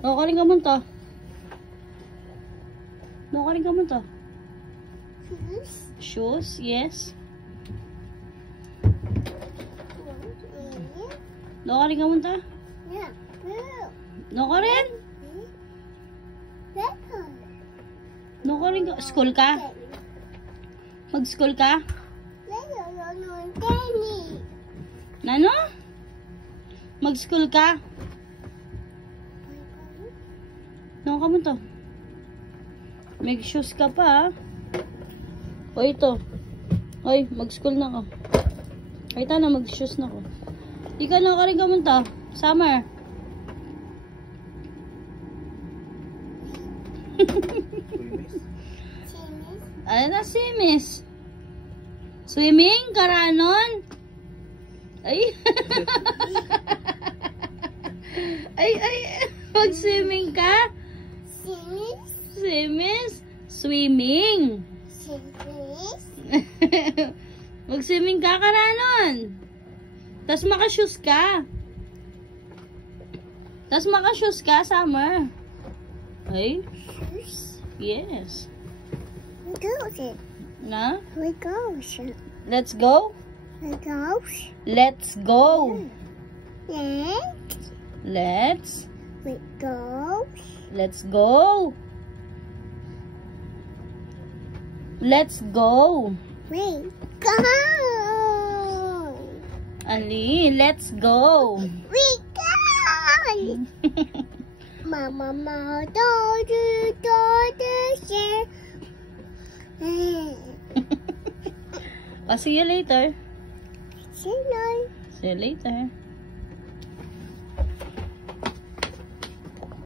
Nakakaling ka man ta. Nakakaling ka man ta. Shoes, yes. Nakakaling ka man ta. Nakarin? Nakaring ka? School ka? Mag-school ka? Nano? Mag-school ka? Naka mo to? May shoes ka pa, ha? O ito. Hoy, mag-school na ako. Ay, na, mag-shoes na ako. Di ka nakaring ka mo to? Summer. Ano na si Miss? Swimming? Karanon? Ay. ay. Mag-swimming ka? Swimming. Mag-swimming ka, Karanon? Tas maka-shoes ka? Summer? Ay? Yes. Na? Let's go? Let's go. Let's go. Let's go. Let's go. Ali, let's go. Mama told you to share. I'll see you later. See you later. See you later.